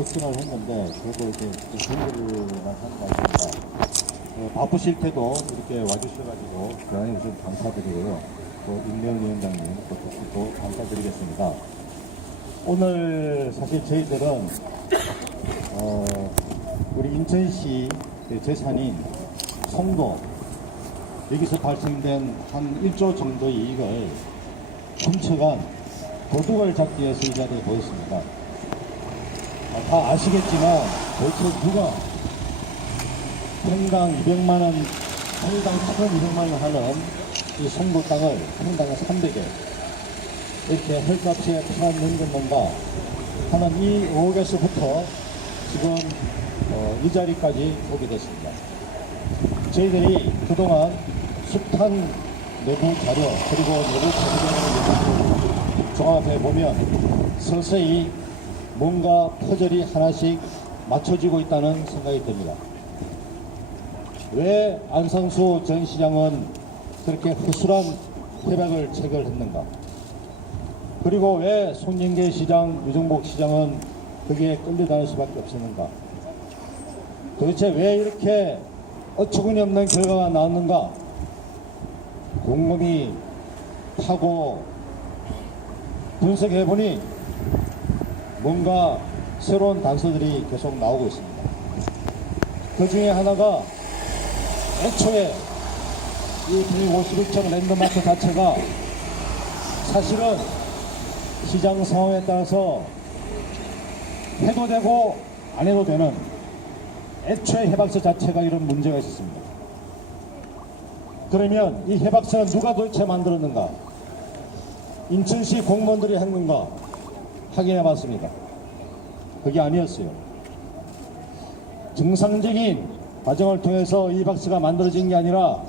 코칭을 했는데 그래도 이제 준비를만 한 것 같습니다. 바쁘실 때도 이렇게 와주셔가지고 대단히 좀 감사드리고요. 또 임명위원장님 또 감사드리겠습니다. 오늘 사실 저희들은 우리 인천시 재산인 송도 여기서 발생된 한 1조 정도의 이익을 훔쳐간 도둑을 잡기 위해서 이 자리에 모였습니다. 다 아시겠지만 도대체 누가 평당 200만원, 평당 1,200만원 하는 이 송도 땅을 평당 300에 이렇게 헐값에 팔아넘긴 건가 하는 이 의혹에서부터 지금 이 자리까지 오게 됐습니다. 저희들이 그동안 숱한 내부 자료 그리고 내부 자료를 종합해 보면 서서히 뭔가 퍼즐이 하나씩 맞춰지고 있다는 생각이 듭니다. 왜 안상수 전 시장은 그렇게 허술한 협약을 체결했는가? 그리고 왜 손영계 시장, 유정복 시장은 거기에 끌려다닐 수밖에 없었는가? 도대체 왜 이렇게 어처구니 없는 결과가 나왔는가? 곰곰이 파고 분석해보니 뭔가 새로운 단서들이 계속 나오고 있습니다. 그 중에 하나가 애초에 이 151층 랜드마크 자체가 사실은 시장 상황에 따라서 해도 되고 안 해도 되는 애초에 해박서 자체가 이런 문제가 있었습니다. 그러면 이 해박서는 누가 도대체 만들었는가? 인천시 공무원들이 한 건가? 확인해 봤습니다. 그게 아니었어요. 정상적인 과정을 통해서 이 박스가 만들어진 게 아니라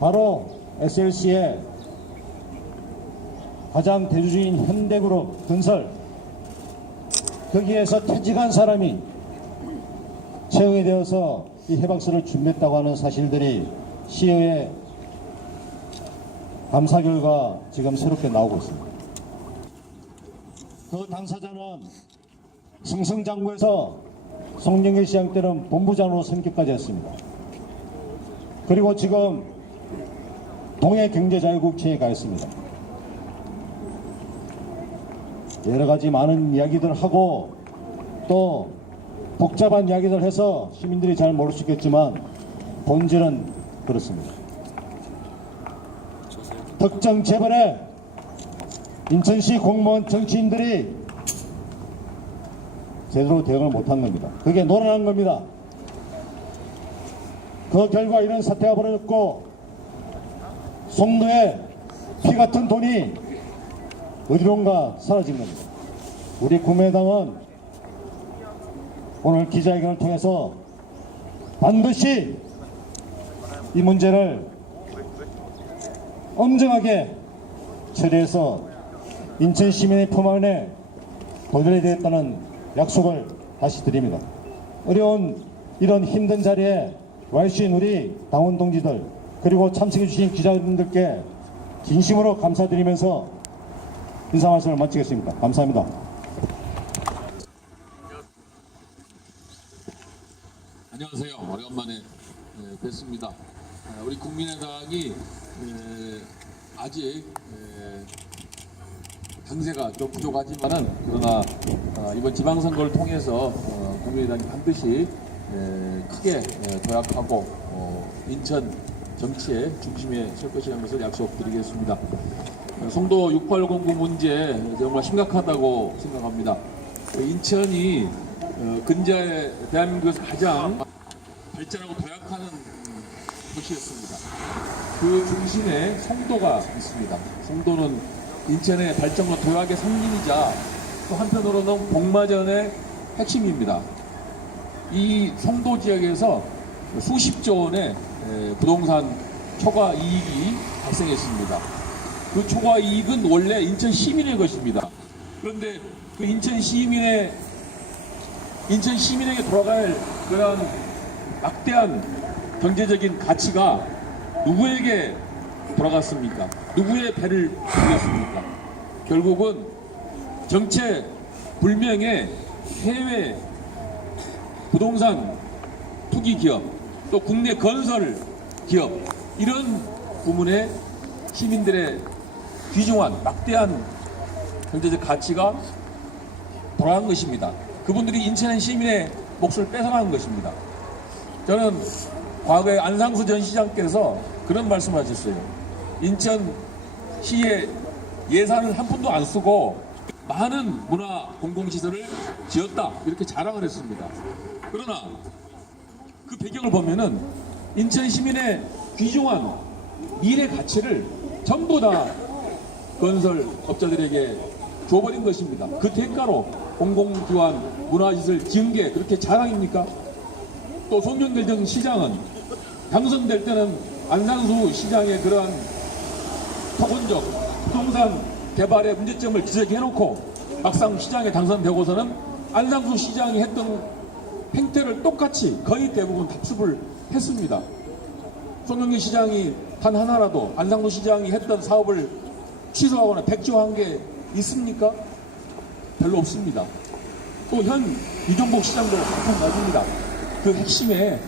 바로 SLC의 가장 대주주인 현대그룹 건설 거기에서 퇴직한 사람이 채용이 되어서 이 해박서를 준비했다고 하는 사실들이 시의회 감사 결과 지금 새롭게 나오고 있습니다. 그 당사자는 승승장구에서 송영길 시장 때는 본부장으로 승격까지 했습니다. 그리고 지금 동해경제자유국청에 가 있습니다. 여러 가지 많은 이야기들 하고 또 복잡한 이야기들 해서 시민들이 잘 모를 수 있겠지만 본질은 그렇습니다. 특정 재벌에 인천시 공무원 정치인들이 제대로 대응을 못한 겁니다. 그게 노련한 겁니다. 그 결과 이런 사태가 벌어졌고 송도에 피 같은 돈이 어디론가 사라진 겁니다. 우리 국민의당은 오늘 기자회견을 통해서 반드시 이 문제를 엄정하게 처리해서 인천 시민의 품 안에 돌려야 되겠다는 약속을 다시 드립니다. 어려운 이런 힘든 자리에 와 주신 우리 당원 동지들 그리고 참석해 주신 기자분들께 진심으로 감사드리면서 인사 말씀을 마치겠습니다. 감사합니다. 안녕하세요. 오래간만에 뵙습니다. 우리 국민의당이 아직 당세가 좀 부족하지만은 그러나 이번 지방선거를 통해서 국민의당이 반드시 크게 도약하고 인천 정치의 중심에 설 것이라는 것을 약속드리겠습니다. 송도 6809 문제 정말 심각하다고 생각합니다. 인천이 근자에 대한민국에서 가장 발전하고 도약하는 도시였습니다. 그 중심에 송도가 있습니다. 송도는 인천의 발전과 도약의 상징이자 또 한편으로는 복마전의 핵심입니다. 이 송도 지역에서 수십조 원의 부동산 초과 이익이 발생했습니다. 그 초과 이익은 원래 인천 시민의 것입니다. 그런데 그 인천 시민에게 돌아갈 그런 막대한 경제적인 가치가 누구에게 돌아갔습니까? 누구의 배를 불렸습니까? 결국은 정체 불명의 해외 부동산 투기 기업, 또 국내 건설 기업, 이런 부문에 시민들의 귀중한 막대한 경제적 가치가 돌아간 것입니다. 그분들이 인천 시민의 몫을 뺏어가는 것입니다. 저는 과거에 안상수 전 시장께서 그런 말씀을 하셨어요. 인천시에 예산을 한 푼도 안 쓰고 많은 문화 공공시설을 지었다, 이렇게 자랑을 했습니다. 그러나 그 배경을 보면은 인천 시민의 귀중한 미래 가치를 전부 다 건설업자들에게 줘버린 것입니다. 그 대가로 공공기관 문화시설 지은 게 그렇게 자랑입니까? 또 송영길 전 시장은 당선될 때는 안상수 시장의 그러한 토건적 부동산 개발의 문제점을 지적해놓고 막상 시장에 당선되고서는 안상수 시장이 했던 행태를 똑같이 거의 대부분 답습을 했습니다. 송영길 시장이 단 하나라도 안상수 시장이 했던 사업을 취소하거나 백지화한 게 있습니까? 별로 없습니다. 또 현 이종복 시장도 마찬가지입니다. 그 핵심에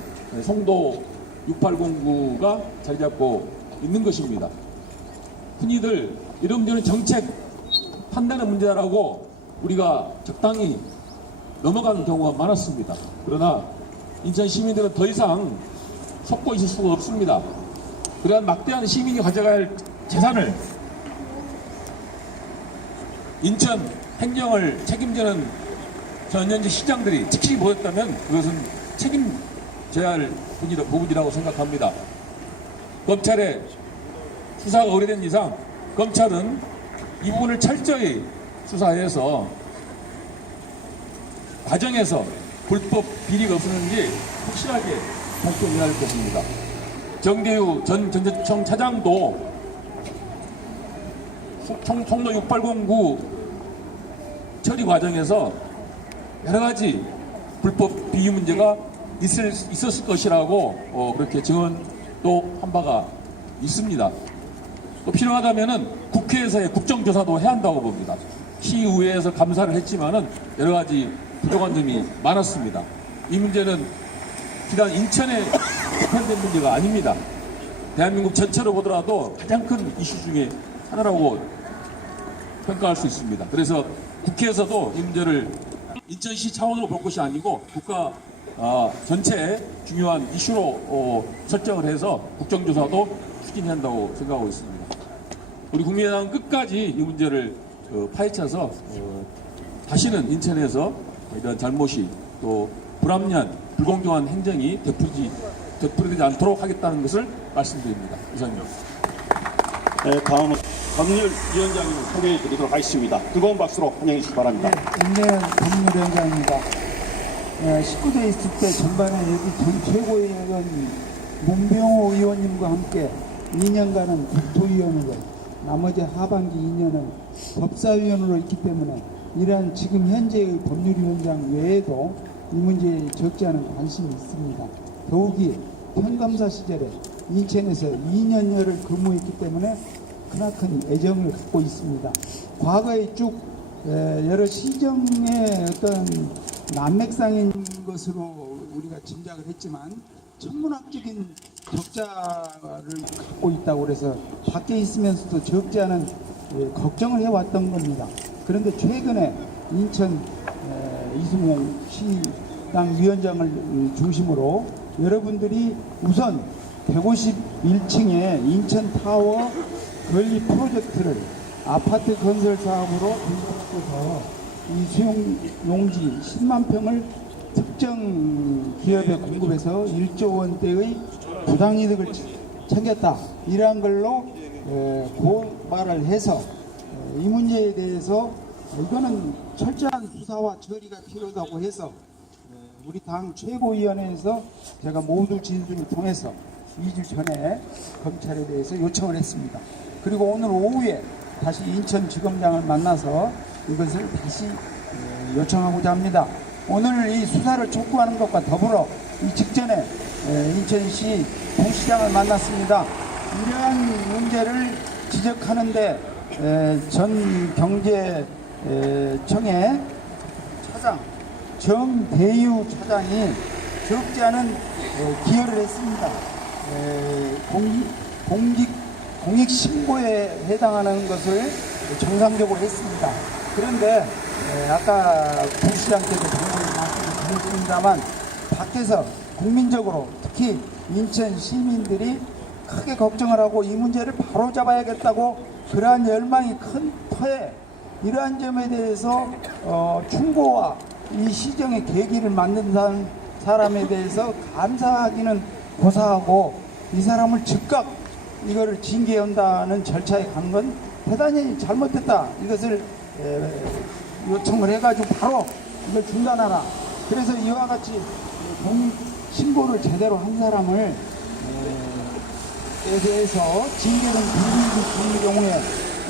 송도 6809가 자리 잡고 있는 것입니다. 흔히들 이런 문제는 정책 판단의 문제라고 우리가 적당히 넘어가는 경우가 많았습니다. 그러나 인천 시민들은 더 이상 속고 있을 수가 없습니다. 그러한 막대한 시민이 가져갈 재산을 인천 행정을 책임지는 전현직 시장들이 지키지 못했다면 그것은 책임져야 할 부분이라고 생각합니다. 검찰의 수사가 오래된 이상 검찰은 이 부분을 철저히 수사해서 과정에서 불법 비리가 없었는지 확실하게 밝혀내야 할 것입니다. 정대유 전 전재청 차장도 송도 6809 처리 과정에서 여러 가지 불법 비리 문제가 있었을 것이라고 그렇게 증언도 한 바가 있습니다. 또 필요하다면은 국회에서의 국정조사도 해야 한다고 봅니다. 시의회에서 감사를 했지만은 여러 가지 부족한 점이 많았습니다. 이 문제는 비단 인천에 국한된 문제가 아닙니다. 대한민국 전체로 보더라도 가장 큰 이슈 중에 하나라고 평가할 수 있습니다. 그래서 국회에서도 이 문제를 인천시 차원으로 볼 것이 아니고 국가 전체의 중요한 이슈로 설정을 해서 국정조사도 추진해야 한다고 생각하고 있습니다. 우리 국민의당은 끝까지 이 문제를 파헤쳐서 다시는 인천에서 이런 잘못이 또 불합리한 불공정한 행정이 되풀이되지 않도록 하겠다는 것을 말씀드립니다. 이상입니다. 네, 다음은 법률위원장님 소개해 드리도록 하겠습니다. 뜨거운 박수로 환영해 주시기 바랍니다. 네, 임대현 법률위원장입니다. 19대 있을 때 전반에 여기 전 최고위원 문병호 의원님과 함께 2년간은 국토위원으로 나머지 하반기 2년은 법사위원으로 있기 때문에 이러한 지금 현재의 법률위원장 외에도 이 문제에 적지 않은 관심이 있습니다. 더욱이 평감사 시절에 인천에서 2년여를 근무했기 때문에 크나큰 애정을 갖고 있습니다. 과거에 쭉 여러 시정의 어떤 난맥상인 것으로 우리가 짐작을 했지만 천문학적인 적자를 갖고 있다고 그래서 밖에 있으면서도 적지 않은 걱정을 해왔던 겁니다. 그런데 최근에 인천 이승용 시당 위원장을 중심으로 여러분들이 우선 151층의 인천타워 건립 프로젝트를 아파트 건설 사업으로 분석해서 이 수용 용지 10만 평을 특정 기업에 공급해서 1조 원대의 부당이득을 챙겼다. 이러한 걸로 고발을 해서 이 문제에 대해서 이거는 철저한 수사와 처리가 필요하다고 해서 우리 당 최고위원회에서 제가 모두 진술을 통해서 2주 전에 검찰에 대해서 요청을 했습니다. 그리고 오늘 오후에 다시 인천지검장을 만나서 이것을 다시 요청하고자 합니다. 오늘 이 수사를 촉구하는 것과 더불어 이 직전에 인천시 동시장을 만났습니다. 이러한 문제를 지적하는데 전 경제청의 차장 정대유 차장이 적지 않은 기여를 했습니다. 공익 신고에 해당하는 것을 정상적으로 했습니다. 그런데 아까 부시장께서 방금 말씀을 드렸습니다만 밖에서 국민적으로 특히 인천 시민들이 크게 걱정을 하고 이 문제를 바로 잡아야겠다고 그러한 열망이 큰 터에 이러한 점에 대해서 충고와 이 시정의 계기를 만든 사람에 대해서 감사하기는 고사하고 이 사람을 즉각 이거를 징계한다는 절차에 간 건 대단히 잘못됐다. 이것을 요청을 해가지고 바로 이걸 중단하라. 그래서 이와 같이 공익 신고를 제대로 한 사람을 에 대해서 징계는 비리의 경우에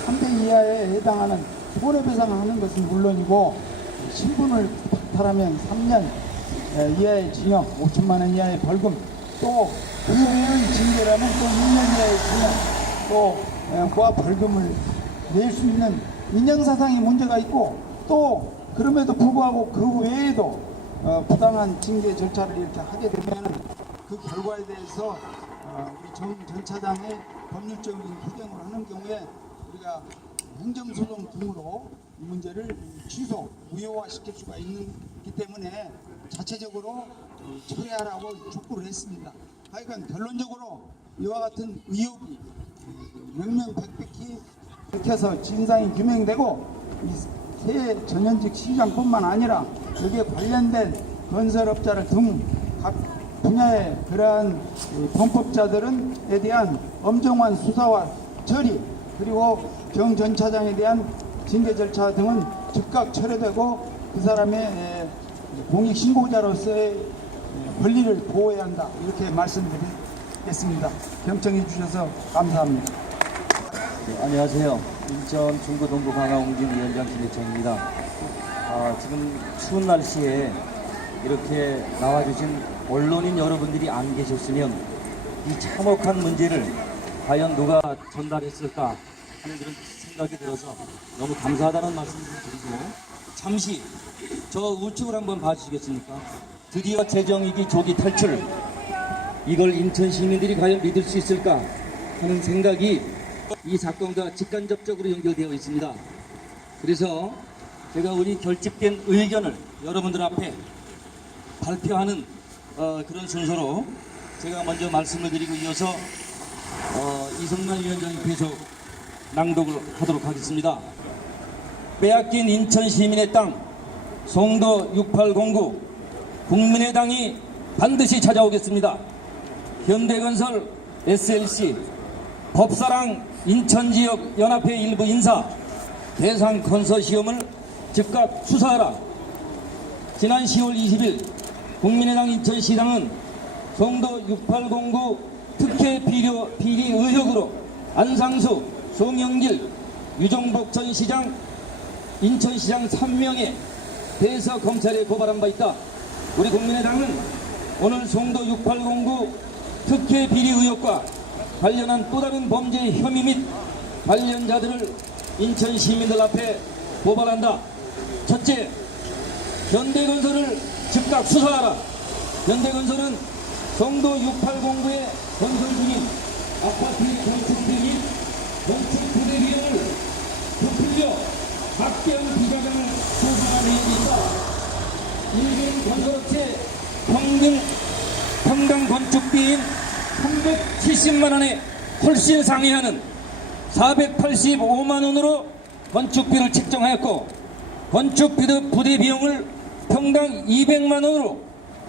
3대 이하에 해당하는 손해배상을 하는 것은 물론이고 신분을 박탈하면 3년 이하의 징역, 5천만 원 이하의 벌금, 또 그 외의 징계라면 또 6년 이하의 징역, 또 그와 벌금을 낼 수 있는 인정사상의 문제가 있고 또 그럼에도 불구하고 그 외에도 부당한 징계 절차를 이렇게 하게 되면 그 결과에 대해서 우리 정 전 차장의 법률적인 해경을 하는 경우에 우리가 행정소송 등으로 이 문제를 취소, 무효화시킬 수가 있기 때문에 자체적으로 처리하라고 촉구를 했습니다. 하여간 결론적으로 이와 같은 의혹이 명명백백히 밝혀서 진상이 규명되고 새 전현직 시장뿐만 아니라 여기에 관련된 건설업자를 등 각 분야의 그러한 범법자들에 대한 엄정한 수사와 처리 그리고 정 전 차장에 대한 징계 절차 등은 즉각 철회되고 그 사람의 공익 신고자로서의 권리를 보호해야 한다. 이렇게 말씀드리겠습니다. 경청해 주셔서 감사합니다. 네, 안녕하세요. 인천 중구동부 강화옹진위원장 김혜천입니다. 지금 추운 날씨에 이렇게 나와주신 언론인 여러분들이 안 계셨으면 이 참혹한 문제를 과연 누가 전달했을까 하는 그런 생각이 들어서 너무 감사하다는 말씀을 드리고 잠시 저 우측을 한번 봐주시겠습니까? 드디어 재정위기 조기 탈출, 이걸 인천 시민들이 과연 믿을 수 있을까 하는 생각이 이 사건과 직간접적으로 연결되어 있습니다. 그래서 제가 우리 결집된 의견을 여러분들 앞에 발표하는 그런 순서로 제가 먼저 말씀을 드리고 이어서 이성만 위원장이 계속 낭독을 하도록 하겠습니다. 빼앗긴 인천 시민의 땅 송도 6809 국민의당이 반드시 찾아오겠습니다. 현대건설 SLC 법사랑 인천지역 연합회 일부 인사 대상 컨소시엄을 즉각 수사하라. 지난 10월 20일 국민의당 인천시당은 송도 6809 특혜 비리 의혹으로 안상수, 송영길, 유정복 전 시장, 인천시장 3명의 대서 검찰에 고발한 바 있다. 우리 국민의당은 오늘 송도 6809 특혜 비리 의혹과 관련한 또 다른 범죄 혐의 및 관련자들을 인천 시민들 앞에 고발한다. 첫째, 현대건설을 즉각 수사하라. 현대건설은 송도 6809의 건설 중인 아파트의 건축비 및 건축 부대 비용을 부풀려 막대한 비자금을 소송한 내용이 있다. 일본 건설업체 평당 건축비인 370만 원에 훨씬 상회하는 485만 원으로 건축비를 책정하였고 건축 부대 비용을 평당 200만 원으로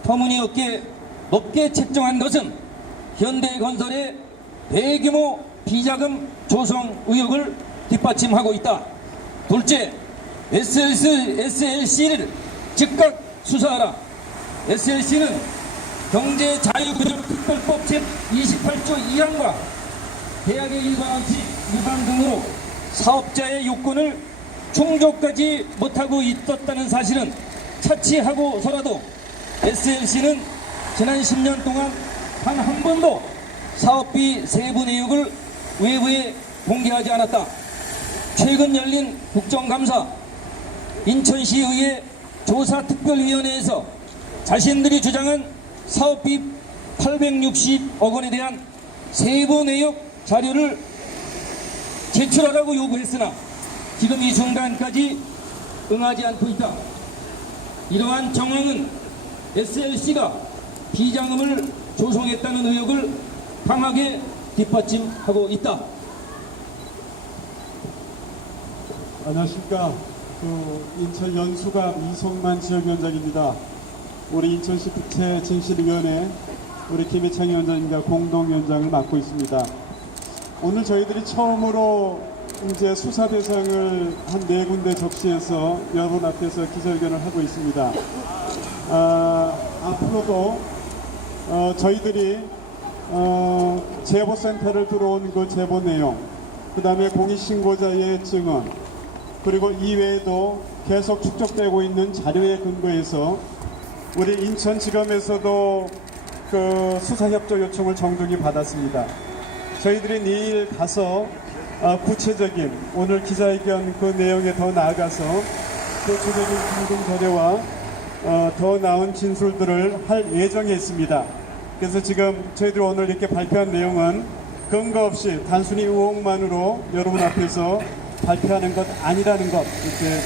터무니없게 높게 책정한 것은 현대건설의 대규모 비자금 조성 의혹을 뒷받침하고 있다. 둘째, SLC를 즉각 수사하라. SLC는 경제자유교육특별법 제28조 2항과 계약의 일반 등으로 사업자의 요건을 충족하지 못하고 있었다는 사실은 차치하고서라도 SLC는 지난 10년 동안 단 한 번도 사업비 세부 내역을 외부에 공개하지 않았다. 최근 열린 국정감사 인천시의회 조사특별위원회에서 자신들이 주장한 사업비 860억 원에 대한 세부 내역 자료를 제출하라고 요구했으나 지금 이 순간까지 응하지 않고 있다. 이러한 정황은 SLC가 비자금을 조성했다는 의혹을 강하게 뒷받침하고 있다. 안녕하십니까. 인천 연수갑 이성만 지역위원장입니다. 우리 인천시 부채 진실위원회 우리 김해창 위원장님과 공동위원장을 맡고 있습니다. 오늘 저희들이 처음으로 이제 수사 대상을 한 4군데 접수해서 여러분 앞에서 기자회견을 하고 있습니다. 앞으로도 저희들이 제보센터를 들어온 그 제보 내용, 그 다음에 공익신고자의 증언, 그리고 이외에도 계속 축적되고 있는 자료에 근거해서 우리 인천지검에서도 그 수사협조 요청을 정중히 받았습니다. 저희들이 내일 가서 구체적인 오늘 기자회견 그 내용에 더 나아가서 구체적인 공동 자료와 더 나은 진술들을 할 예정에 있습니다. 그래서 지금 저희들이 오늘 이렇게 발표한 내용은 근거 없이 단순히 의혹만으로 여러분 앞에서 발표하는 것 아니라는 것 이렇게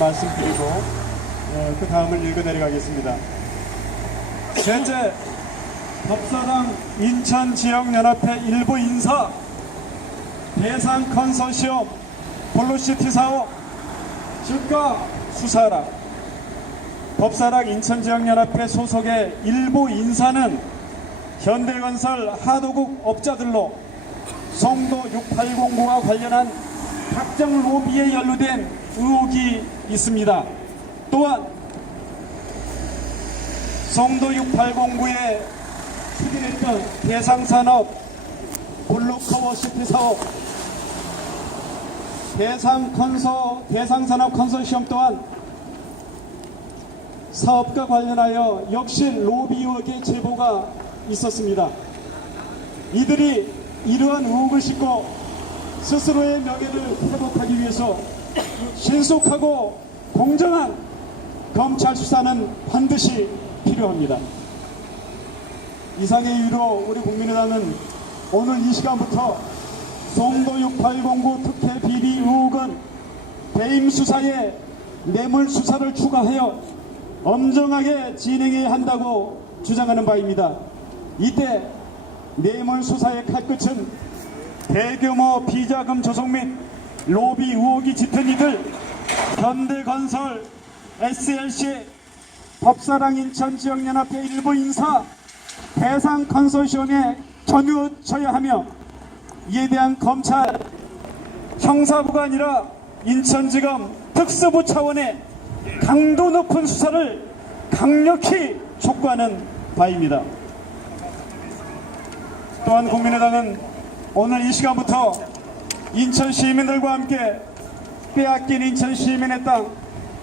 말씀드리고 그 다음을 읽어내려가겠습니다. 셋째, 법사당 인천지역연합회 일부 인사 대상 컨소시엄 블루시티 사업 즉각 수사하라. 법사당 인천지역연합회 소속의 일부 인사는 현대건설 하도국 업자들로 송도 6809와 관련한 각종 로비에 연루된 의혹이 있습니다. 또한 송도 6809에 추진했던 대상산업 블루커버시티 사업 대상산업 컨소시엄 또한 사업과 관련하여 역시 로비 의혹의 제보가 있었습니다. 이들이 이러한 의혹을 싣고 스스로의 명예를 회복하기 위해서 신속하고 공정한 검찰 수사는 반드시 필요합니다. 이상의 이유로 우리 국민의당은 오늘 이 시간부터 송도 6809 특혜 비리 의혹은 배임 수사에 뇌물 수사를 추가하여 엄정하게 진행해야 한다고 주장하는 바입니다. 이때 뇌물 수사의 칼끝은 대규모 비자금 조성 및 로비 의혹이 짙은 이들 현대건설, SLC, 법사랑 인천지역연합회 일부 인사, 대상 컨소시엄에 전유쳐야 하며 이에 대한 검찰, 형사부가 아니라 인천지검 특수부 차원의 강도 높은 수사를 강력히 촉구하는 바입니다. 또한 국민의당은 오늘 이 시간부터 인천 시민들과 함께 빼앗긴 인천 시민의 땅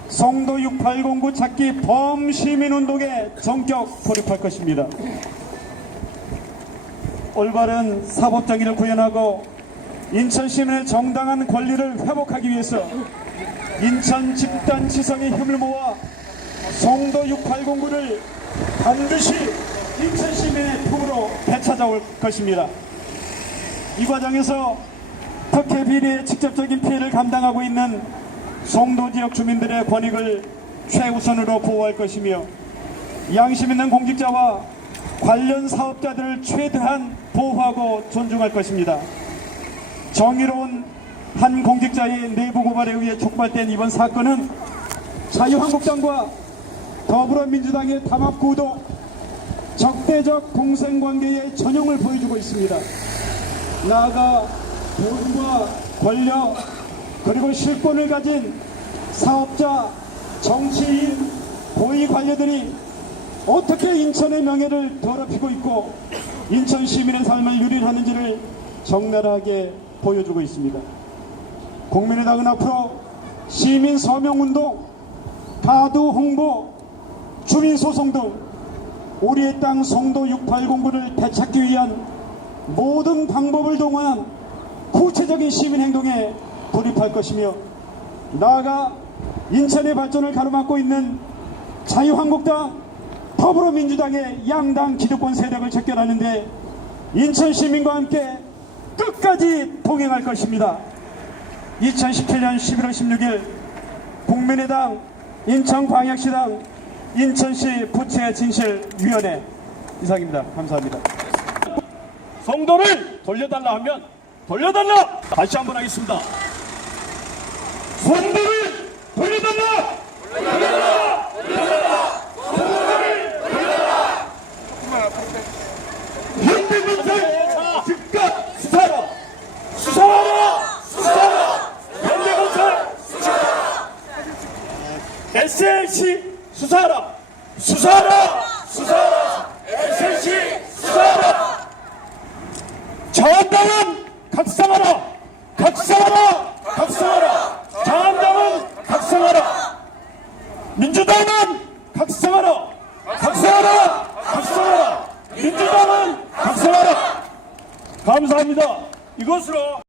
송도 6809 찾기 범시민운동에 전격 돌입할 것입니다. 올바른 사법정의를 구현하고 인천 시민의 정당한 권리를 회복하기 위해서 인천 집단지성의 힘을 모아 송도 6809를 반드시 인천 시민의 품으로 되찾아올 것입니다. 이 과정에서 특혜 비리의 직접적인 피해를 감당하고 있는 송도 지역 주민들의 권익을 최우선으로 보호할 것이며 양심 있는 공직자와 관련 사업자들을 최대한 보호하고 존중할 것입니다. 정의로운 한 공직자의 내부 고발에 의해 촉발된 이번 사건은 자유한국당과 더불어민주당의 담합구도 적대적 공생관계의 전형을 보여주고 있습니다. 나아가 돈과 권력 그리고 실권을 가진 사업자, 정치인, 고위 관료들이 어떻게 인천의 명예를 더럽히고 있고 인천 시민의 삶을 유린하는지를 적나라하게 보여주고 있습니다. 국민의당은 앞으로 시민 서명운동, 가두 홍보, 주민소송 등 우리의 땅 송도 6809를 되찾기 위한 모든 방법을 동원한 구체적인 시민행동에 돌입할 것이며 나아가 인천의 발전을 가로막고 있는 자유한국당, 더불어민주당의 양당 기득권 세력을 척결하는데 인천 시민과 함께 끝까지 동행할 것입니다. 2017년 11월 16일 국민의당 인천광역시당 인천시 부채진실위원회 이상입니다. 감사합니다. 성도를 돌려달라 하면 돌려달라! 다시 한번 하겠습니다. 성도를 돌려달라! 돌려달라! 돌려달라! 성도를 돌려달라! 현대건설 즉각 수사라! 수사하라! 수사하라! 현대건설 수사하라! SLC 수사하라! 수사하라! 수사하라! SLC 수사하라! 자한당은 각성하라! 각성하라! 각성하라! 자한당은 각성하라! 민주당은 각성하라! 각성하라! 각성하라! 민주당은 각성하라! 감사합니다. 이것으로